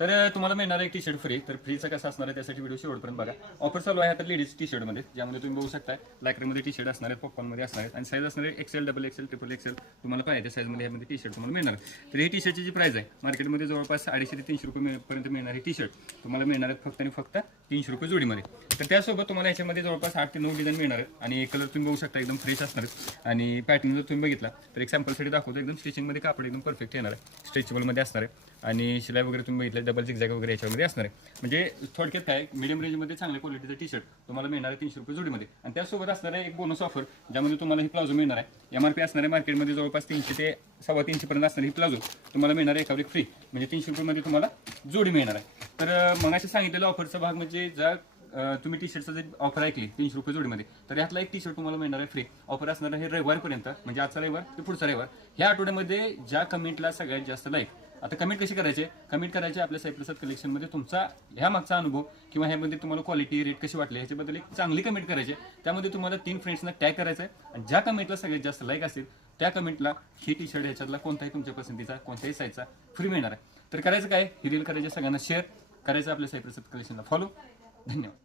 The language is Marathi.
तर तुम्हाला मिळणार आहे टी शर्ट फ्री. तर फ्रीचं कसं असणार आहे त्यासाठी व्हिडिओ शेवटपर्यंत बघा. ऑफर चालू आहे आता लेडीज टी शर्टमध्ये, ज्यामध्ये तुम्ही बघू शकता लायक्रामध्ये टी शर्ट असणार आहेत, पॉपकॉर्नमध्ये असणार आहेत आणि साईज असणार आहे XL, double XL, triple XL. तुम्हाला पाहिजे त्या साईजमध्ये ह्यामध्ये टी शर्ट तुम्हाला मिळणार आहे. तर ही टी शर्टची जी प्राईस आहे मार्केटमध्ये जवळपास 250 ते 300 रुपये पर्यंत मिळणारी टी शर्ट तुम्हाला मिळणार आहेत फक्त आणि फक्त 300 रुपये जोडीमध्ये. तर त्यासोबत तुम्हाला याच्यामध्ये जवळपास 8 ते 9 डिझाईन मिळणार आहेत आणि कलर तुम्ही बघू शकता एकदम फ्रेश असणार आहेत. आणि पॅटर्न जर तुम्ही बघितला तर एक सॅम्पलसाठी दाखवतो, एकदम स्टिचिंगमध्ये कापड एकदम परफेक्ट येणार आहे, स्ट्रेचेबलमध्ये असणार आहे आणि शिलाई वगैरे तुम्ही बघितलं डबल झिगझॅग वगैरे याच्यामध्ये असणार आहे. म्हणजे थोडक्यात काय मीडियम रेंजमध्ये चांगल्या क्वालिटीचं टी शर्ट तुम्हाला मिळणार आहे 300 रुपये जोडीमध्ये. आणि त्यासोबत असणार आहे एक बोनस ऑफर, ज्यामध्ये तुम्हाला ही प्लाझो मिळणार आहे. MRP असणार आहे मार्केटमध्ये जवळपास 300 ते 350 पर्यंत असणारी ही प्लाझो तुम्हाला मिळणार आहे एकावर एक फ्री, म्हणजे 300 रुपयामध्ये तुम्हाला जोडी मिळणार आहे. तर मग असे सांगितलेला ऑफरचा भाग म्हणजे ज्या तुम्ही टी शर्टचं जे ऑफर ऐकली 300 रुपये जोडीमध्ये, तर यातला एक टी शर्ट तुम्हाला मिळणार आहे फ्री. ऑफर असणार आहे रविवारपर्यंत, म्हणजे आजचा रविवार ते पुढचा रविवार. ह्या आठवड्यामध्ये ज्या कमेंटला सगळ्यात जास्त लाईक, आता कमेंट कशी करायचे, कमेंट करायचे आपल्या साई प्रसाद कलेक्शनमध्ये तुमचा ह्या मागचा अनुभव किंवा ह्यामध्ये तुम्हाला क्वालिटी रेट कशी वाटली ह्याच्याबद्दल एक चांगली कमेंट करायचे. त्यामध्ये तुम्हाला 3 फ्रेंड्सना टॅग करायचं आहे आणि ज्या कमेंटला सगळ्यात जास्त लाईक असेल त्या कमेंटला ही टी शर्ट ह्याच्यातला कोणताही तुमच्या पसंतीचा कोणत्याही साईजचा फ्री मिळणार आहे. तर करायचं काय, ही रील करायचे, सगळ्यांना शेअर करायचं, आपल्या साई प्रसाद कलेक्शनला फॉलो. धन्यवाद.